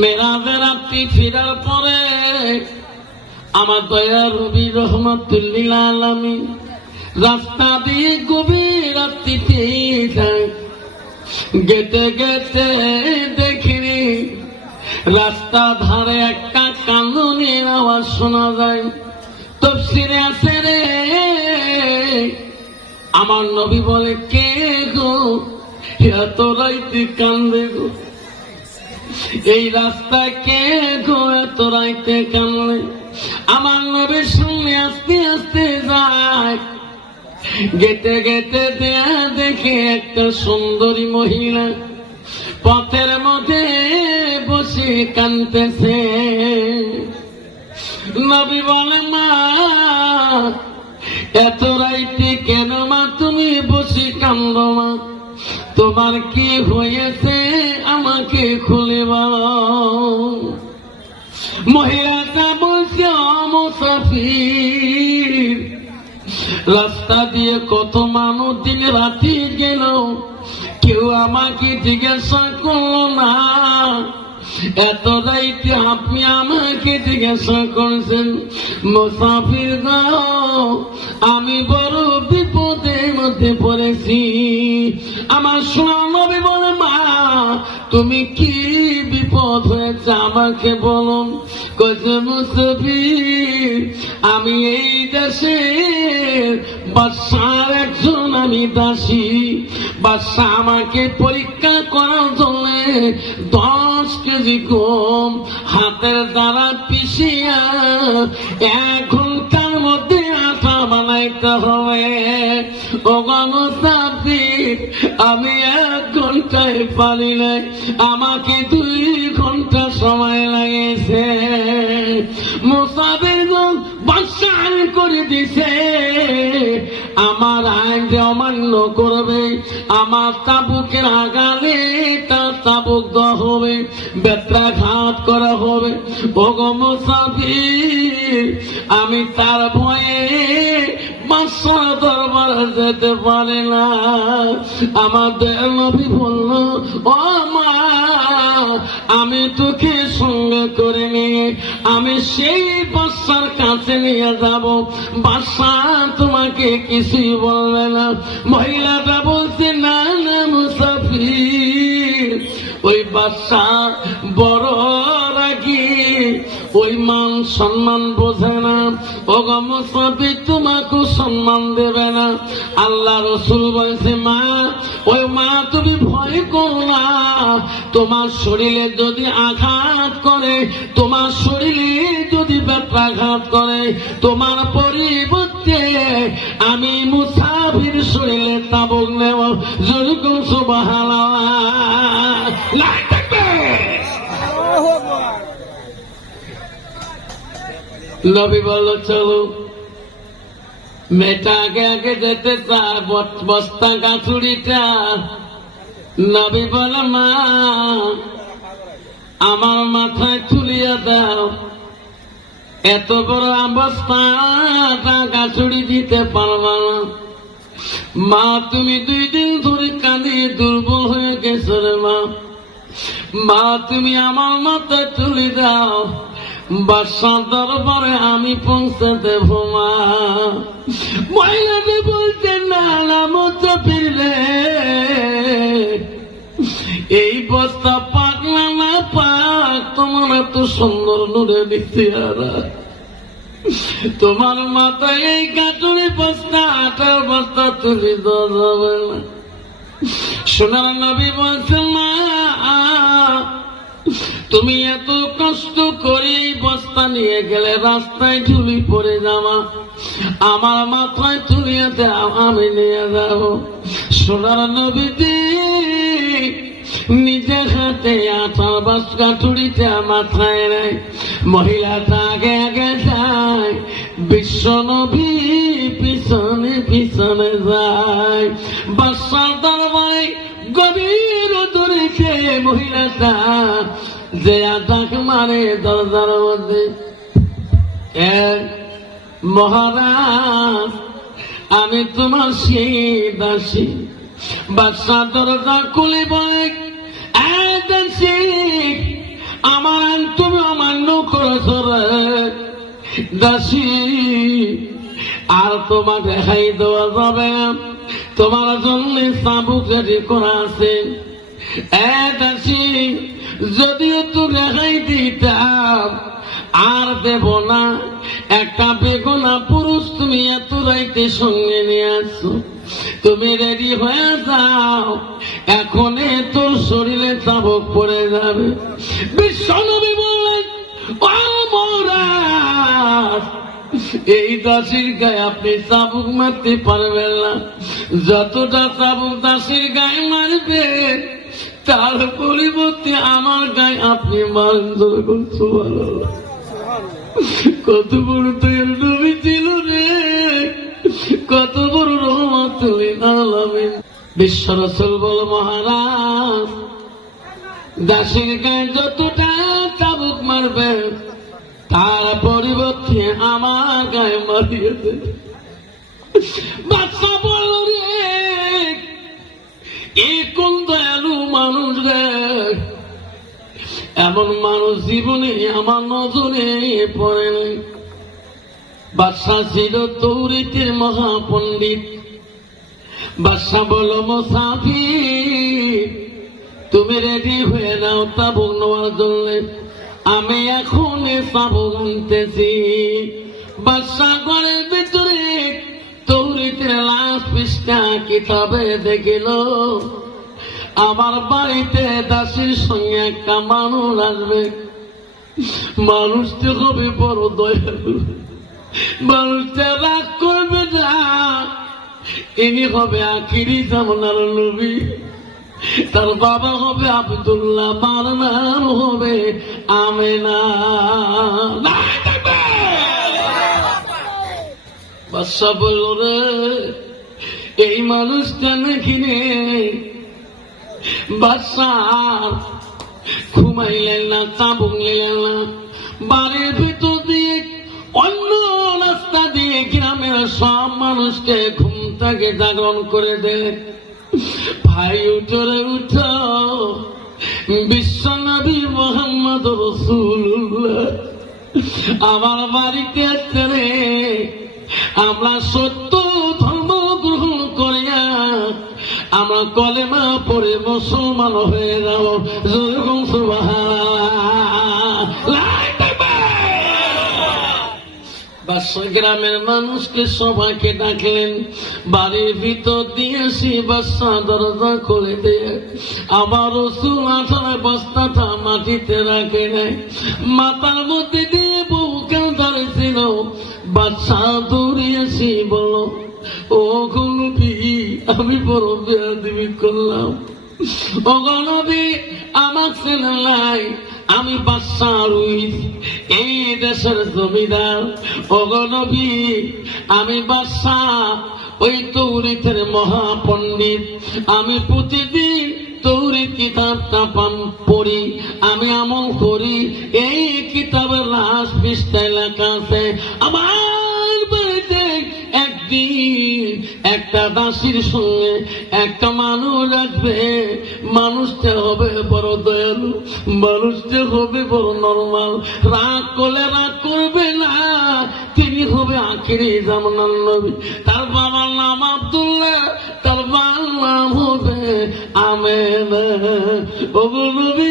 মেরাজের রাত্রি ফিরার পরে আমার দয়ার নবী রহমাতুল্লিল আলামিন রাস্তা দিয়ে গভীর রাত্রিতে যায়। গেতে গেতে দেখিনি রাস্তা ধারে একটা কান্দনের আওয়াজ শোনা যায়। তাফসীরে আছে রে, আমার নবী বলে, কে গো এত রাইতে কান্দে গো? এই রাস্তায় কে গো এত রাইতে কান্দে? আমার নবীর সঙ্গে আস্তে আস্তে যায়। গেতে গেতে দেখে একটা সুন্দরী মহিলা পথের মধ্যে বসে কাঁদতেছে। নবী বলে, মা এত রাইতে কেন মা তুমি বসে কাঁদো? মা তোমার কি হয়েছে আমাকে খুলে বলো। মহিলাটা বলছে, মুসাফির, রাস্তা দিয়ে কত মানুষ দিন রাতি গেল, কেউ আমাকে জিজ্ঞাসা করলো না। এত রাইতে আপনি আমাকে জিজ্ঞাসা করছেন। মুসাফির গো, আমি বড় বিপদের মধ্যে পড়েছি। আমার সোনা নবী বলে, মা তুমি কি বিপদ হয়েছে আমাকে বলো। কইছে, মুসাফির, আমি এই দেশের বাদশার একজন আমি দাসী। বাদশা আমাকে পরীক্ষা করার জন্য 10 কেজি গম হাতের দ্বারা পিষিয়া 1 ঘন্টার মধ্যে আটা বানাইতে হবে। ও মুসাফির, আমি 1 ঘন্টায় পারি নাই, আমাকে 2 ঘন্টা সময় লাগেছে। মুসাফির বাদশা আইন করে দিছে, আমার আইন যে অমান্য করবে আমার তাবুকের আগালে তার তাবুক দেওয়া হবে, বেত্রাঘাত করা হবে। ওগো মুসাফির, আমি তার ভয়ে বাদশার দরবারে যেতে পারে না। আমাদের নবী বলল, ও মা, আমি তোকে সঙ্গে করে নিয়ে আমি সেই বাদশার কাছে নিয়ে যাব, বাদশা তোমাকে কিছুই বলবে না। মহিলাটা বলছে, না না মুসাফির, ওই বাদশা বড় রাগী, ওই মান সম্মান বোঝে না। ওগো মুসাফির, তোমাকে সম্মান দেবে না। আল্লাহ রাসূল বলছে, মা ওই মা তুমি ভয় করো না, তোমার শরীরে যদি আঘাত করে, তোমার শরীরে যদি ব্যথাঘাত করে, তোমার পরিবর্তে আমি মুসাফির শরীরে তাবুক নেব। যেরকম সুবহানাল্লাহ। নবী বলল, চলো। মেয়েটা আগে আগে যেতে চায়, বস্তা গাছুড়িটা। নবী বলে, মা আমার মাথায় তুলিয়া দাও, এত বড় অবস্থাটা গাছুড়ি দিতে পারবা না। মা তুমি 2 দিন ধরে কাঁদিয়ে দুর্বল হয়ে গেছো রে মা। মা তুমি আমার মাথায় তুলি দাও, বাদশার দরবারে আমি পৌঁছে দেব। মা মহিলাটি বলছে, না না মুসাফির রে, এই বস্তা পাগলা না পাক, তোমার এত সুন্দর নূরে চেহারা, তোমার মাথায় এই কাটুরি বস্তা আটার বস্তা তুলি দেওয়া যাবে না। সোনার নবী বলছেন, মা তুমি এত কষ্ট করে এই বস্তা নিয়ে গেলে রাস্তায় ঝুলি পড়ে যাওয়া, আমার মাথায় তুলিয়ে দাও, আমি নিয়ে যাব। সোনার নবীজি নিজের হাতে আটার বস্তা টুড়িটা মাথায় নেয়। মহিলাটা আগে আগে যায়, বিশ্ব নবী পিছনে পিছনে যায়। বাদশার দরবারে গভীর দূরে মহিলাটা যে আজাক মারে দরজার মধ্যে, মহারাজ আমি তোমার সেই দাসী। বাদশা দরজা খুলে বলে, দাসী দাসী আর তোমার দেখাই দেওয়া যাবে না, তোমার জন্য চাবুক রেডি করা আছে। দাসী যদিও তো রেখাই দিতাম আর দেব না, একটা বেগুনা পুরুষ তুমি এত রাইতে সঙ্গে নিয়ে আসছো, তুমি রেডি হয়ে যাও, এখন তোর শরীরে চাবুক পড়ে যাবে। বিশ্বনবী বললেন, ও মহারাজ, এই দাসীর গায়ে আপনি চাবুক মারতে পারবেন না, যতটা চাবুক দাসীর গায়ে মারবে তার পরিবর্তে আমার গায়ে আপনি মারেন। কত বড় দয়াল নবী ছিল রে, কত বড় রহমাতুল আলামিন। বিশ্ব রাসূল বল, মহারাজ দাসীর গায়ে যতটা চাবুক মারবে তার পরিবর্তে আমার গায়ে মারিয়ে দেবে। বাদশা বলল, রে এ কোন দয়ালু মানুষ রে, এমন মানুষ জীবনে আমার নজরে পড়ে নাই। বাদশা ছিল তৌরাতের মহাপণ্ডিত। বাদশা বলল, মুসাফির তুমি রেডি হয়ে নাও তাবুক নেওয়ার জন্য, আমি এখন তাবুক আনতেছি। বাদশা ঘরের ভিতরে তৌরাতের লাশ পৃষ্ঠা কিতাবে দেখিল, আমার বাড়িতে দাসীর সঙ্গে একটা মানুষ আসবে, মানুষটা হবে বড় দয়ালু, মানুষটা রাগ করবে না, ইনি হবে আখিরি জামানার নবী, তার বাবা হবে আব্দুল্লাহ, মার নাম হবে আমেনা। বাদশা বলল, রে এই মানুষটা নাকি রে। বাদশা ঘুমাইলেন না, চাবুক নিলেন না, বাড়ির ভিতর দিয়ে অন্য রাস্তা দিয়ে গ্রামের সব মানুষকে ঘুম থেকে জাগরণ করে দেন। ভাই উঠরে উঠ, বিশ্বনবী মুহাম্মদ রাসূলুল্লাহ আমার বাড়িতে আসছে রে, আমরা সত্য ধর্ম গ্রহণ করিয়া আমরা কলেমা পড়ে মুসলমান হয়ে যাব। গ্রামের মানুষকে সবাইকে ডাকলেন, বাড়ির ভিতর দিয়েছি, বাদশা দরজা খুলে দিয়ে আবার রাসূল আঠার বস্তাটা মাটিতে রাখে নেয়, মাথার মধ্যে দিয়ে বউকে ধরেছিল। বাদশা দৌড়িয়েছি, বলল, ও নবী আমি বড় বেয়াদবি করলাম, ও নবী আমার ছেলে নাই, আমি বাদশা রুইস, এই দেশের জমিদার, ও নবী আমি বাদশা, ওই তৌরাতের মহাপণ্ডিত, আমি প্রতিদিন তৌরাত কিতাবটা পড়ি, আমি আমল করি, এই কিতাবের লাশ পৃষ্ঠায় লেখা আছে আমার বাড়িতে একদিন একটা দাসীর সঙ্গে একটা মানুষ আসবে, মানুষটা হবে বড় দয়ালু, মানুষটা হবে বড় নরমাল, রাগ করলে রাগ করবে না, তিনি হবে আখিরি জামানার নবী, তার বাবার নাম আব্দুল্লাহ, তার বাবার নাম হবে আমেনা। ও নবী